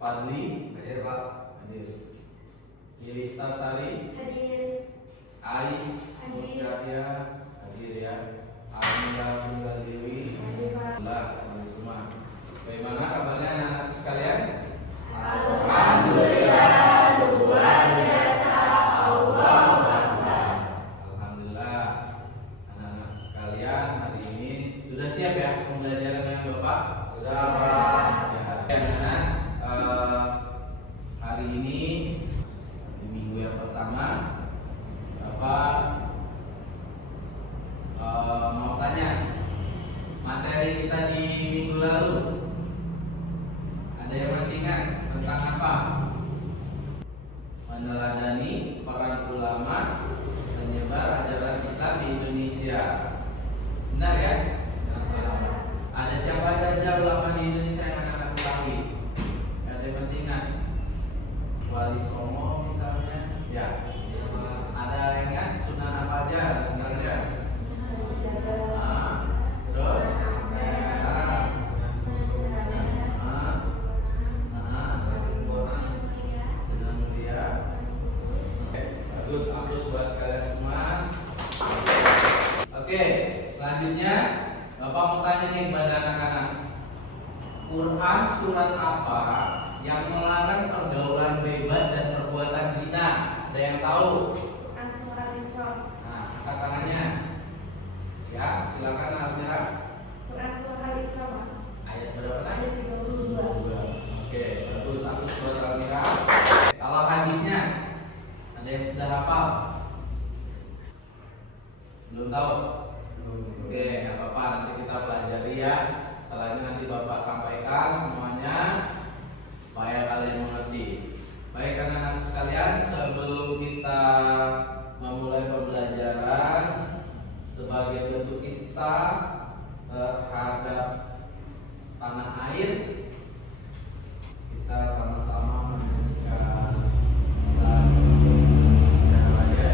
Fadli. Hadir Pak. Hadir. Yelista Sari. Hadir. Ais Mutiara. Hadir ya. Alhamdulillah Tunggal Dewi. Hadir Pak. Alhamdulillah semua. Bagaimana kabarnya anak-anakku sekalian? Alhamdulillah luar biasa. Allahu Akbar. Alhamdulillah anak-anak sekalian, hari ini sudah siap ya pembelajaran dengan Bapak? Sudah Pak. Ya, anak-anak, hari ini di minggu yang pertama Bapak mau tanya materi kita di minggu lalu. Ada yang masih ingat tentang apa? Meneladani peran ulama penyebar ajaran Islam di Indonesia. Benar ya? Ada siapa saja ulama di Indonesia yang anak-anak ketahui? Ada yang masih ingat? Wali Songo misalnya? Ya. Ada yang ingat Sunan apa aja misalnya? Terus? Sunan Mulia. Bagus, hapus buat kalian semua. Oke, selanjutnya Bapak mau tanya nih kepada anak-anak. Quran surat apa yang melarang pergaulan bebas dan perbuatan zina? Ada yang tahu? Quran surah Al-Isra. Nah, angkat tangannya. Ya, silakan Almira. Quran surah Al-Isra. Ayat berapa tadi? Ayat 32. Oke, bagus, hapus buat Almira. Kalau hadisnya, ada yang sudah hafal? Belum tahu? Oke, nggak apa-apa, nanti kita pelajari ya. Setelahnya nanti Bapak sampaikan semuanya supaya kalian mengerti. Baik anak-anak sekalian, sebelum kita memulai pembelajaran sebagai bentuk kita terhadap tanah air, kita sama-sama menyanyikan lagu Indonesia Raya.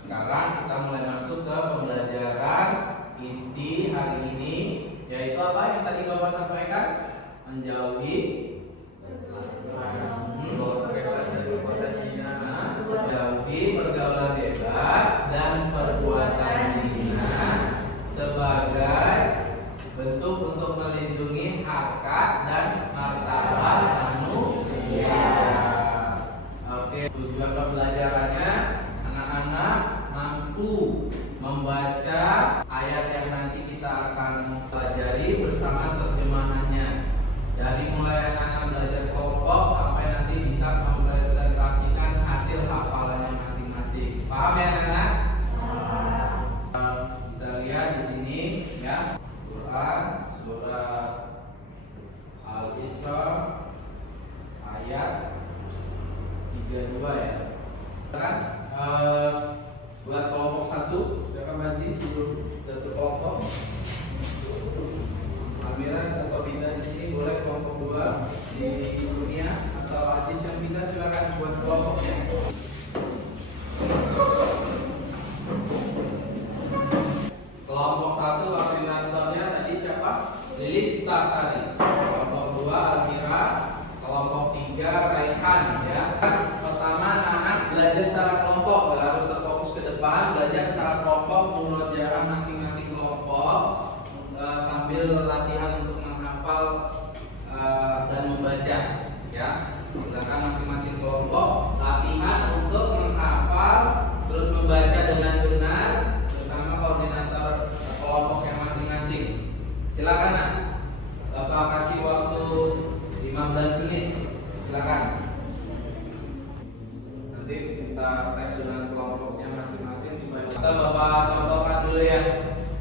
Sekarang kita mulai masuk ke pembelajaran inti hari ini, yaitu apa yang tadi Bapak sampaikan? Menjauhi menjauhi pergaulan bebas dan perbuatan zina sebagai bentuk untuk melindungi harkat dan martabat manusia. Oke, tujuan pembelajarannya anak-anak mampu membaca ayat yang nanti kita akan pelajari bersama terjemahannya. Dari mulai anak-anak belajar kelompok sampai nanti bisa mempresentasikan hasil hafalannya masing-masing. Paham ya anak-anak? Bisa lihat di sini ya, Quran surat Al-Isra ayat 32 ya. Kan? Buat kelompok 1, silakan maju dulu satu kelompok. Almira atau pindah di sini boleh, kelompok 2 di dunia atau artis yang pindah silakan buat kelompoknya. Kelompok 1 koordinatornya tadi siapa? Lilis Tasari. Kelompok 2 Almira. Kelompok 3 Raihan ya. Pertama anak-anak belajar secara kelompok, nggak harus terfokus ke depan, belajar secara kelompok, murojaah masing-masing kelompok sambil latihan untuk menghafal dan membaca ya. Silakan masing-masing kelompok latihan untuk menghafal terus membaca dengan benar bersama koordinator kelompok yang masing-masing. Silakan nak, Bapak kasih waktu 15 menit. Silakan. Nanti kita tes dengan kelompoknya masing-masing supaya kita Bapak contohkan dulu ya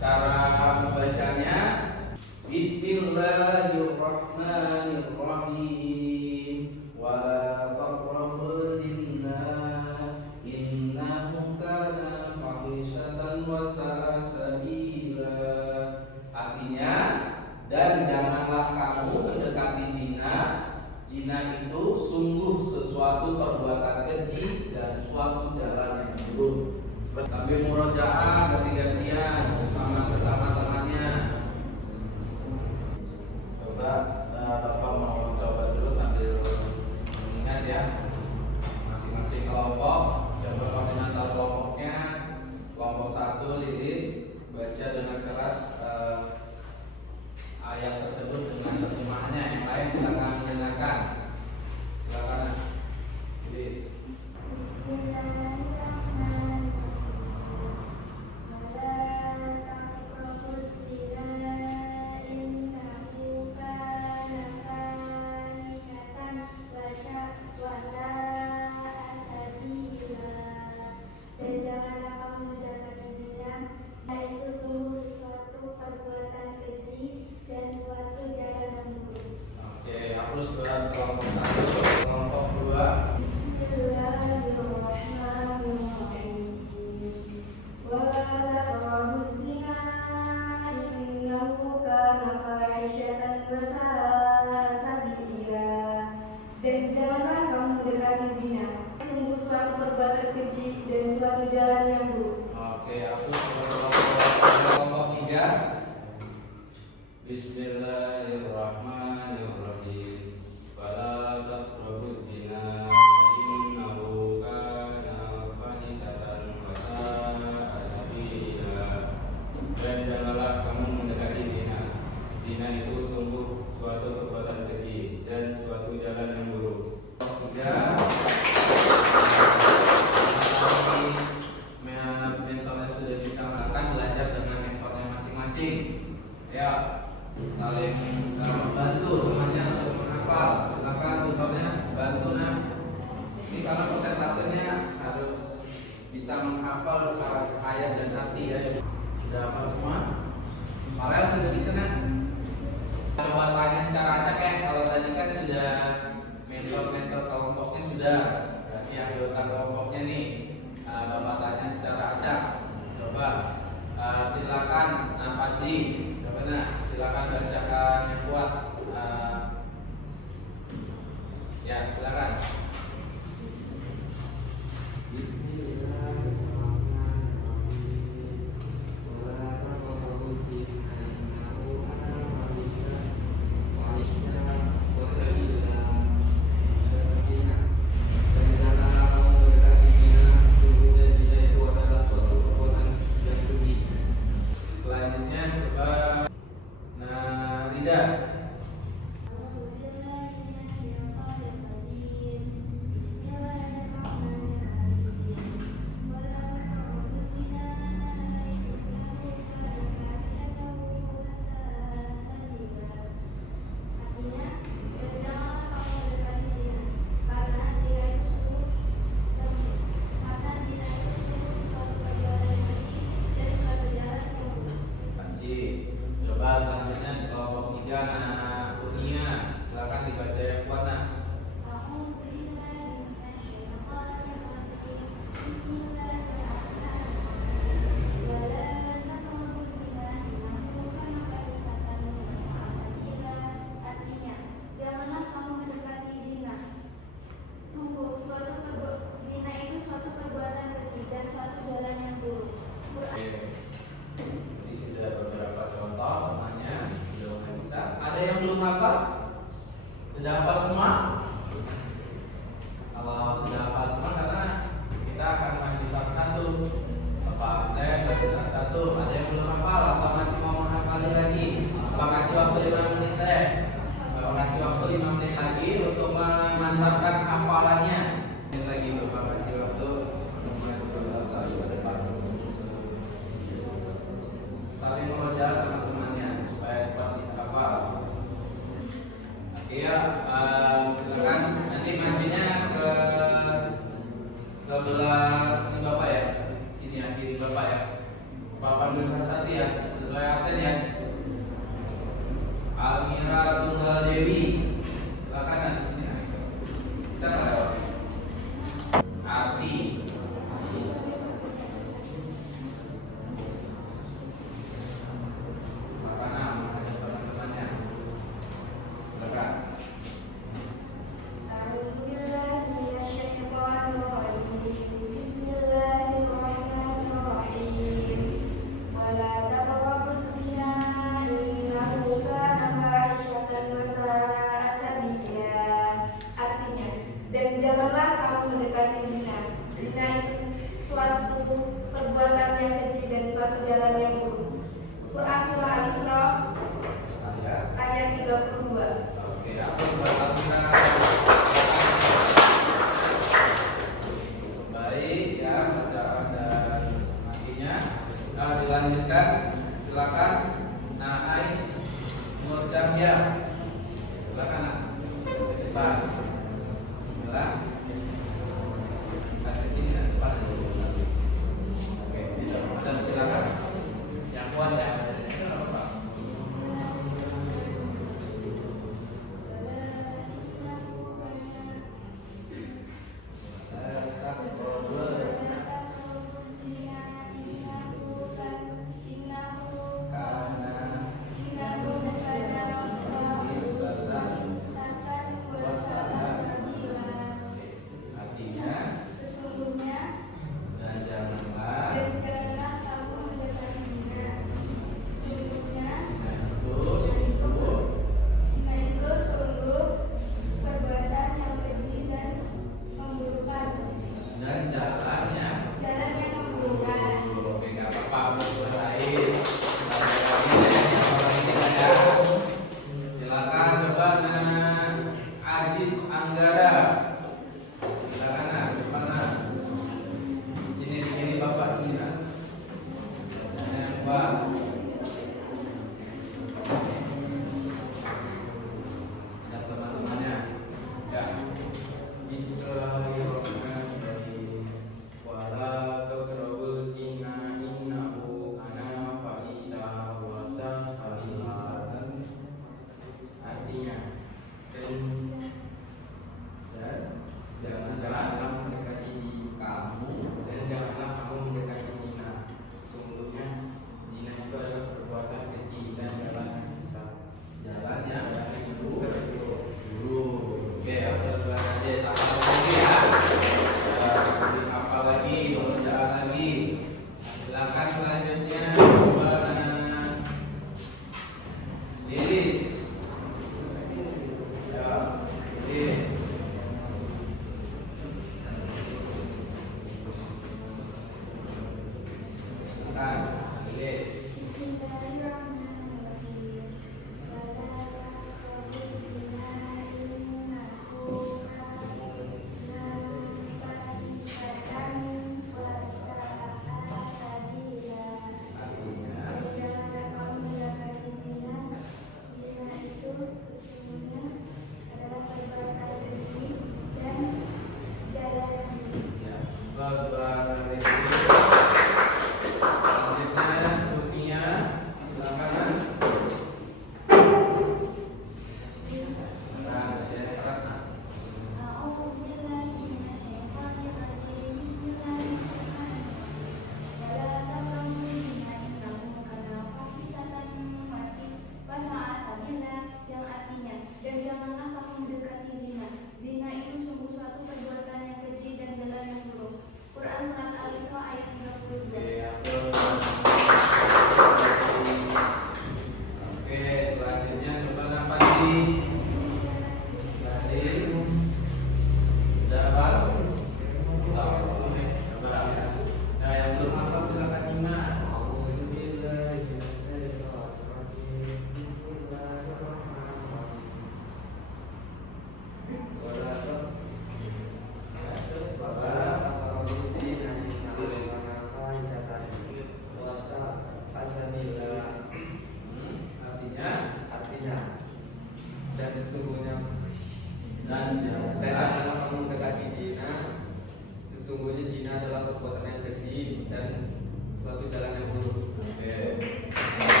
cara membacanya. Bismillahirrahmanirrahim. Wa taqrabul zina innahu kana fahishatan wa sa'a sabila. Artinya, dan janganlah kamu keji dan suatu jalan yang buruk. Sambil murojaah ganti-gantian sama sesama temannya. Coba Bapak mau coba dulu sambil mengingat ya. Masing-masing kelompok, coba koordinator kelompoknya. Kelompok 1 Lilis baca dengan keras ayat tersebut dengan terjemahannya. Yang lain silakan mendengarkan. Silakan Lilis. Oke, hapus buat kelompok 1. Kelompok 2. Dan janganlah kamu mendekati zina. Sungguh suatu perbuatan keji dan suatu jalan yang buruk. Oke, hapus buat kelompok 3. Bismillahirrahmanirrahim. Fala taqrabuz zina innahu kana fahishatan wa sa'a sabila. Dan janganlah kamu mendekati zina. Zina itu sungguh suatu perbuatan keji dan suatu jalan yang buruk. Kelompok 3. Mentornya sudah bisa melakukan belajar dengan mentornya masing-masing. Ya, saling bantu temannya untuk menghafal. Silakan tutornya bantu nak. Ini karena persentasenya harus bisa menghafal ayat dan arti ya. Sudah hafal semua? Farel sudah bisa nak? Coba tanya secara acak ya. Kalau tadi kan sudah mentor kelompoknya sudah. Berarti anggota kelompoknya nih. Bapak tanya secara acak. Coba silakan Fadli. Coba nak, silakan bacakan yang kuat. Ya, silakan. Selanjutnya coba Narida. Kasih. Coba selanjutnya kelompok 3 Nah Kurnia. Silakan dibaca yang kuat nah. Artinya, janganlah kamu mendekati zina. Sungguh zina itu suatu perbuatan keji dan suatu jalan yang buruk. Oke. Ini sudah beberapa contoh temannya sudah mulai bisa. Ada yang belum hafal? Sudah hafal semua? Kalau sudah hafal semua karena kita akan maju satu-satu. Bapak saya maju satu-satu. Ada yang belum hafal atau masih mau menghafali lagi? Bapak kasih waktu 5 menit deh. Bapak kasih waktu 5 menit lagi untuk memantapkan hafalannya. Menit lagi Bapak kasih waktu untuk mengatur satu-satu ke depan. Saling murojaah sama temannya supaya cepat bisa hafal. Oke ya, silakan nanti majunya ke sebelah sini Bapak ya, sini ya kiri Bapak ya. Bapak ambil satu ya, sesuai absen ya. Almira Tunggal Dewi, silakan di sini. Bisa nggak lewat? Arti. A'udzubillahi minasyaitonir suatu jalan yang buruk. Quran surah Al-Isra ayat 32. Oke, aku buat kita baik ya bacaan dan artinya. Nah, dilanjutkan, silakan Nais Nur Jamia. Silakan Nak. Depan. Bismillah. Ke sini dan depan sini. Oke, silakan. Yang kuat ya.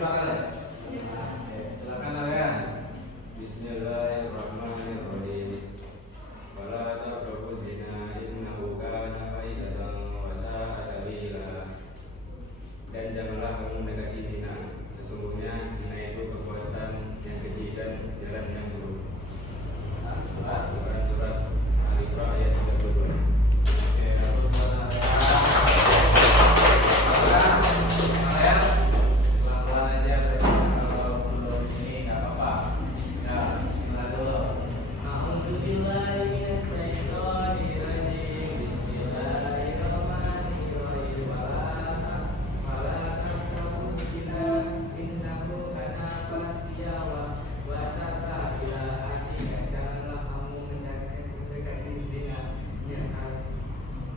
Pak kalian? Oke, silakan kalian. Bismillahirrahmanirrahim. Wala taqrabu zina innahu kana fahishatan wa sa'a sabila. Dan janganlah kamu mendekati zina. Sesungguhnya zina itu perbuatan yang keji dan jalan yang buruk. Surat Al-Isra ayat 32. Oke, lalu buat kalian pelan-pelan aja kalau belum ini nggak apa-apa. Ya, bismillah dulu.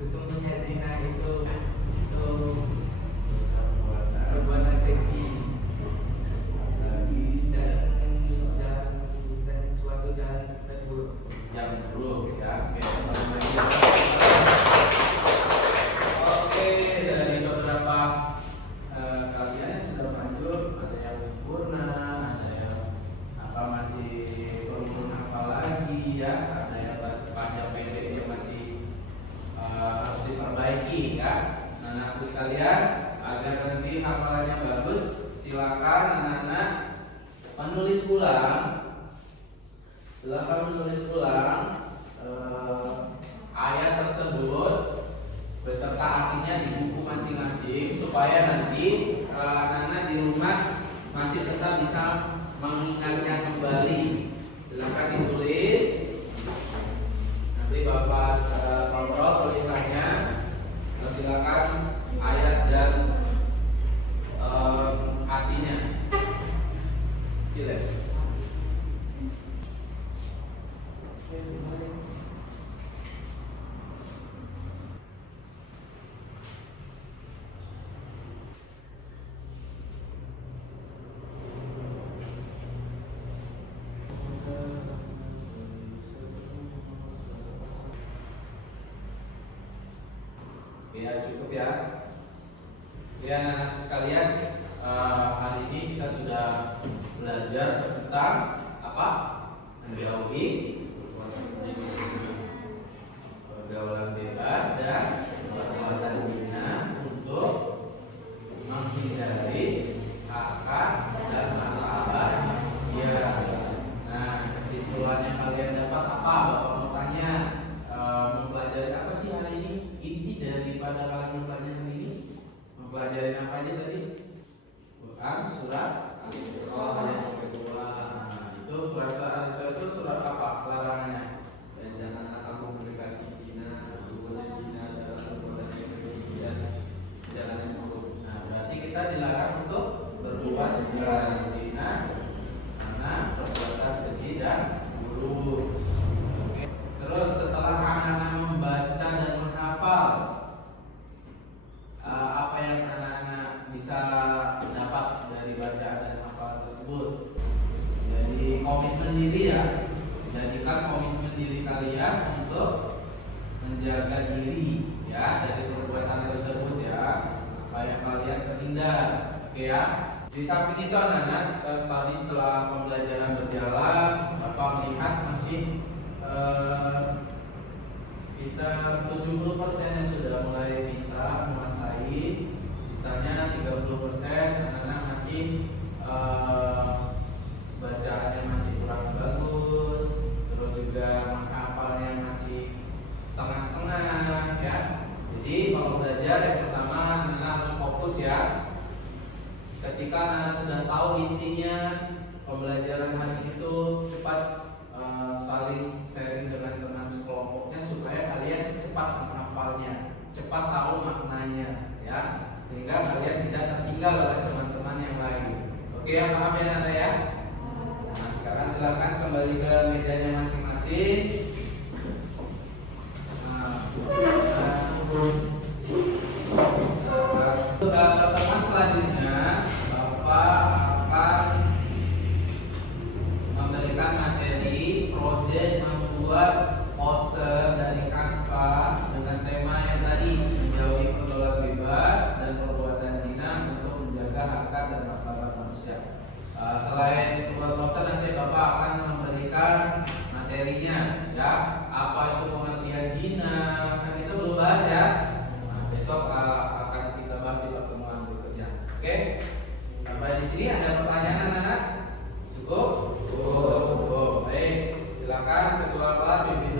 Sesungguhnya zina itu perbuatan keji dan suatu jalan terburuk. Yang buruk ya. Oke, kembali lagi. Oke, dari beberapa kalian yang sudah lanjut, ada yang sempurna, ada yang masih perlu menghafal lagi ya, ada yang panjang pendeknya masih harus diperbaiki ya. Nah, anak sekalian, agar nanti hafalannya bagus, silakan anak-anak menulis ulang. Silakan menulis ulang ayat tersebut beserta artinya di buku masing-masing supaya nanti anak-anak di rumah masih tetap bisa mengingatnya kembali. Silakan ditulis. Nanti Bapak kontrol tulisannya. Silakan ayat dan artinya. Silakan. Ya, cukup ya. Ya, anak sekalian, hari ini kita sudah belajar tentang apa? Menjauhi pergaulan bebas dan perbuatan zina untuk menghindari harkat dan martabat manusia. Nah, kesimpulannya kalian dapat apa? Bapak mau tanya, mempelajari apa sih hari ini? Inti daripada kalian mempelajari hari ini? Mempelajari apa aja tadi? Quran, surat Al-Isra. Nah, itu perasaan Al-Isra itu surat apa? Larangannya. Dan janganlah kamu mendekati zina. Sesungguhnya zina adalah perbuatan yang keji dan jalan yang buruk. Nah, berarti kita dilarang untuk berbuat zina karena perbuatan keji dan buruk. Oke. Terus setelah anak-anak membaca dan menghafal, apa yang anak-anak bisa dapat dari bacaan dan hafalan tersebut? Jadi komitmen diri ya. Jadikan komitmen diri kalian untuk menjaga diri ya dari perbuatan tersebut ya, supaya kalian terhindar. Oke ya. Di samping itu anak-anak, tadi setelah pembelajaran berjalan, Bapak melihat masih sekitar 70% yang sudah mulai bisa menguasai, sisanya 30% anak-anak masih bacaannya masih kurang bagus, terus juga menghafalnya masih setengah-setengah ya. Jadi kalau belajar yang pertama anak-anak harus fokus ya. Ketika anak-anak sudah tahu intinya pembelajaran hari itu, cepat saling sharing dengan teman sekelompoknya supaya kalian cepat menghafalnya, cepat tahu maknanya ya, sehingga kalian tidak tertinggal oleh teman-teman yang lain. Oke ya, paham ya anak ya? Nah, sekarang silakan kembali ke mejanya masing-masing. Pertemuan selanjutnya Bapak akan memberikan materi proyek membuat poster dari Canva dengan tema yang tadi, menjauhi pergaulan bebas dan perbuatan zina untuk menjaga harkat dan martabat manusia. pertanyaan anak-anak? Cukup? Cukup. Baik, silakan ketua kelas pimpin